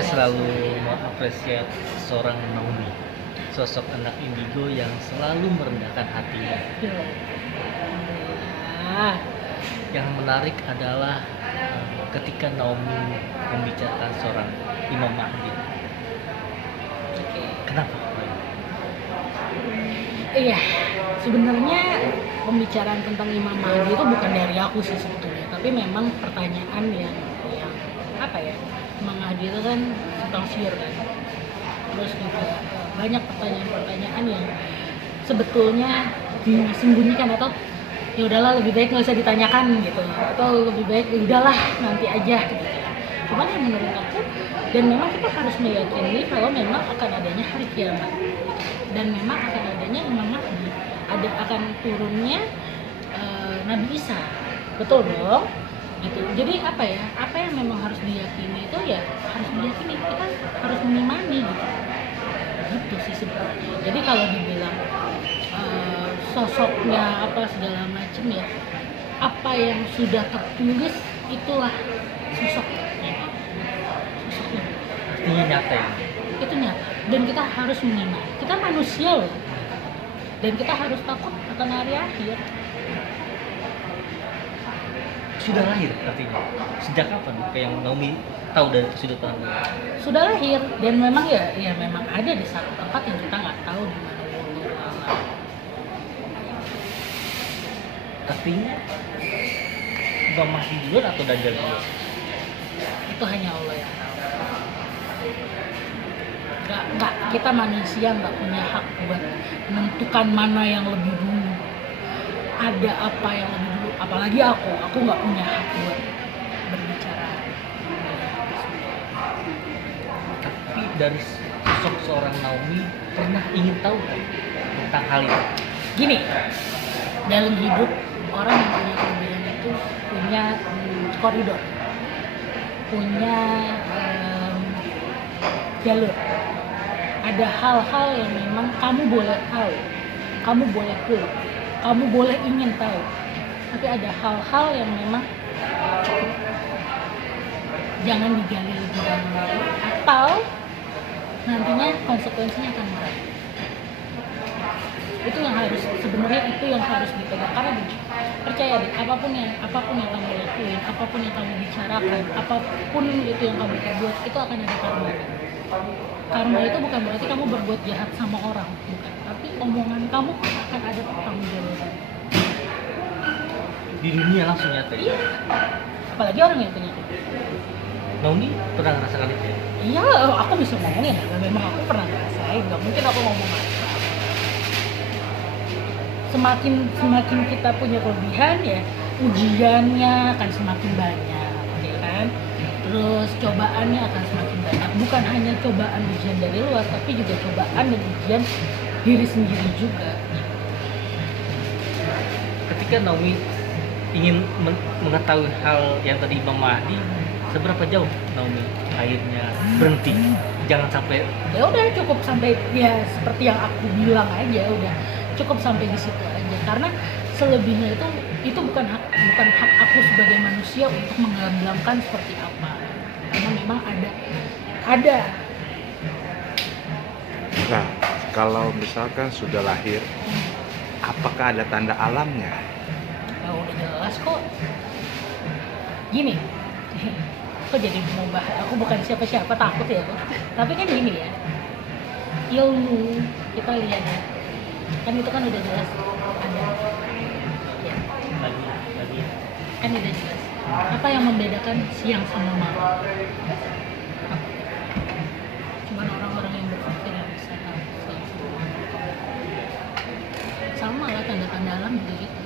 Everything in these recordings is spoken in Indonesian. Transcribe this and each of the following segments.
Saya selalu mengapresiasi seorang Naomi, sosok anak indigo yang selalu merendahkan hatinya. Ah, Yang menarik adalah ketika Naomi membicarakan seorang Imam Mahdi. oke. Kenapa? Iya, sebenarnya pembicaraan tentang Imam Mahdi itu bukan dari aku sih sebetulnya, tapi memang pertanyaan yang apa ya? Imam Mahdi itu kan tentang sihir kan. Terus juga banyak pertanyaan-pertanyaan yang sebetulnya disembunyikan atau ya udahlah lebih baik nggak usah ditanyakan gitu, atau lebih baik ya udahlah nanti aja gitu. Cuman yang menurut aku, dan memang kita harus meyakini kalau memang akan adanya hari kiamat dan memang akan adanya Imam Mahdi, akan turunnya Nabi Isa, betul dong gitu. Jadi apa ya, apa yang memang harus diyakini itu ya harus diyakini, kita harus mengimani gitu sih sebenarnya. Jadi kalau dibilang sosoknya apa segala macam ya, apa yang sudah tertulis itulah sosoknya. Artinya nyata ya. Itu nyata dan kita harus mengimani. Kita manusia loh, dan kita harus takut akan hari akhir. Sudah lahir artinya. Sejak kapan? Kayak yang Naomi tahu dari sudut pandang. Sudah lahir dan memang ya memang ada di satu tempat yang kita nggak tahu di mana wallahu a'lam. Artinya Imam Mahdi duluan atau Dajjal duluan? Itu hanya Allah yang tahu. Nggak, kita manusia nggak punya hak buat menentukan mana yang lebih dulu, ada apa yang lebih dulu, apalagi aku nggak punya hak buat berbicara. Tapi dari sosok seorang Naomi pernah ingin tahu kan tentang hal itu? Gini, dalam hidup orang yang punya kelebihan itu punya koridor, punya jalur. Ada hal-hal yang memang kamu boleh tahu, kamu boleh kulik, kamu boleh ingin tahu. Tapi ada hal-hal yang memang jangan digali lebih dahulu, atau nantinya konsekuensinya akan berat. Itu yang harus, sebenarnya itu yang harus dipegang. Karena percaya deh, apapun yang kamu lakuin, apapun yang kamu bicarakan, apapun itu yang kamu perbuat, itu akan ada karma. Karma itu bukan berarti kamu berbuat jahat sama orang, bukan. Tapi omongan kamu akan ada pertanggungjawaban. Di dunia langsung nyata ya. Apalagi orang yang punya. Naomi pernah ngerasakan itu ya? Iya, aku bisa ngomongin karena memang aku pernah ngerasain. Gak mungkin aku ngomong asal. Semakin kita punya kelebihan ya, ujiannya akan semakin banyak, ya kan? Terus cobaannya akan semakin banyak. Bukan hanya cobaan ujian dari luar, tapi juga cobaan dan ujian diri sendiri juga. Ketika Naomi ingin mengetahui hal yang tadi Imam Mahdi, seberapa jauh Naomi akhirnya berhenti? Jangan sampai Ya udah cukup sampai ya seperti yang aku bilang aja, udah cukup sampai di situ aja. Karena selebihnya itu bukan hak aku sebagai manusia untuk menggambarkan seperti apa. Karena memang ada. Nah, kalau misalkan sudah lahir, apakah ada tanda alamnya? Ya udah jelas kok. Gini, kok jadi mau bahas, aku bukan siapa-siapa, takut ya kok. Tapi kan gini ya, ilmu kita lihat ya, kan itu kan udah jelas ada ya, lagi kan udah jelas. Apa yang membedakan siang sama malam? Cuman orang-orang yang berpikir yang bisa tahu siang sama malam. Sama lah, tanda-tanda alam juga gitu.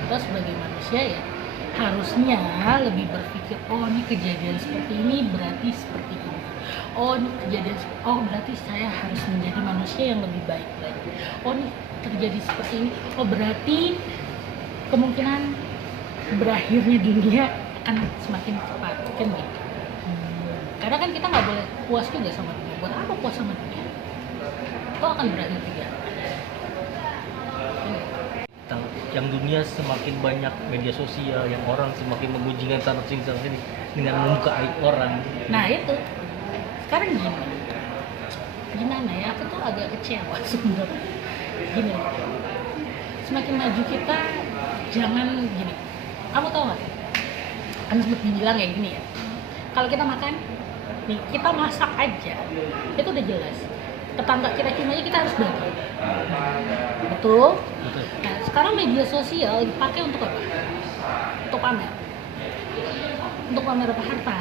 Kita sebagai manusia ya harusnya lebih berpikir, oh ini kejadian seperti ini berarti seperti ini. Oh ini kejadian, oh berarti saya harus menjadi manusia yang lebih baik lagi. Oh ini terjadi seperti ini, oh berarti kemungkinan berakhirnya dunia akan semakin cepat, kan gitu. Karena kan kita nggak boleh puas juga sama dunia. Buat apa puas sama dunia? Itu akan berakhir juga. yang dunia semakin banyak media sosial, yang orang semakin memujikan sana sini dengan membuka aib orang. Nah itu sekarang gimana ya, aku tuh agak kecewa sebenarnya. Gini, semakin maju kita jangan gini, kamu tau nggak, kan sempat dibilang ya gini ya, kalau kita makan nih, kita masak aja itu udah jelas tetangga kita cium aja kita harus bagi, betul? Betul. Nah sekarang media sosial dipakai untuk apa? Untuk pamer, untuk pamer apa? Harta,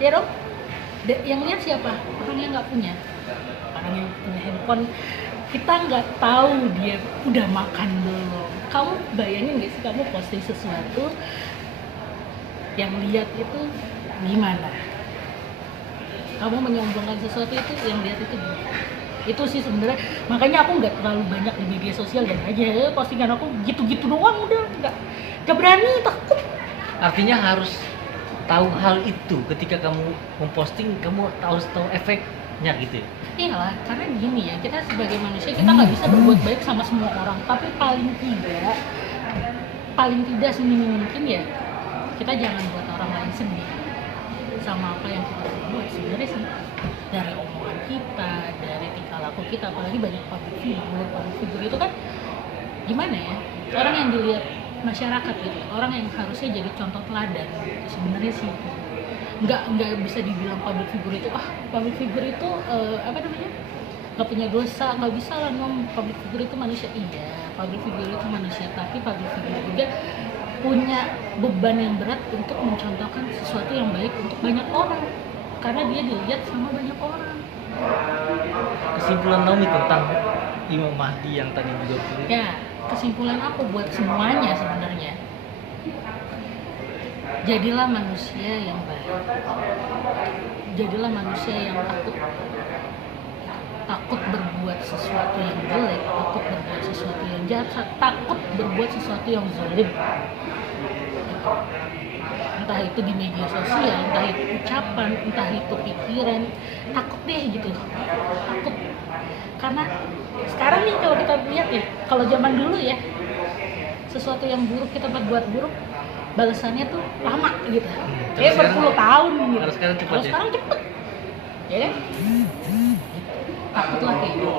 ya dong? Yang lihat siapa? Orang yang nggak punya, orang yang punya handphone kita nggak tahu dia udah makan belum. Kamu bayangin nggak sih, kamu posting sesuatu yang lihat itu gimana? Kamu menyombongkan sesuatu itu yang lihat itu gimana? Itu sih sebenarnya, makanya aku nggak terlalu banyak di media sosial, dan aja postingan aku gitu-gitu doang, udah nggak berani, takut. Artinya harus tahu hal itu ketika kamu memposting, kamu harus tahu efeknya gitu ya. Iyalah, karena gini ya, kita sebagai manusia kita nggak bisa berbuat baik sama semua orang, tapi paling tidak seminim mungkin ya kita jangan buat orang lain sedih sama apa yang kita buat sebenarnya sih, dari omongan kita, dari tingkah laku kita, apalagi banyak public figure itu kan gimana ya, orang yang dilihat masyarakat gitu, orang yang harusnya jadi contoh teladan sebenarnya sih. Nggak bisa dibilang public figure itu public figure itu apa namanya, nggak punya dosa, nggak bisa lah ngomong public figure itu manusia. Iya, public figure itu manusia, tapi public figure juga punya beban yang berat untuk mencontohkan sesuatu yang baik untuk banyak orang, karena dia dilihat sama banyak orang. Kesimpulan Naomi tentang Imam Mahdi yang tadi juga Ya, kesimpulan aku buat semuanya sebenarnya, jadilah manusia yang baik, jadilah manusia yang takut berbuat sesuatu yang jelek, takut berbuat sesuatu yang jahat, takut berbuat sesuatu yang zalim, entah itu di media sosial, entah itu ucapan, entah itu pikiran, takut deh gitu, takut. Karena sekarang nih kalau kita lihat ya, kalau zaman dulu ya, sesuatu yang buruk kita buat buruk, balasannya tuh lama gitu, berpuluh tahun gitu. Kalau sekarang cepat Kalau ya? sekarang cepet, ya kan? Takutlah kayak gitu,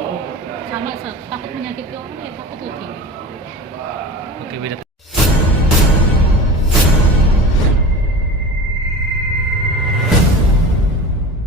sama takut menyakiti orang ya, takut kayak gitu. Oke, beda.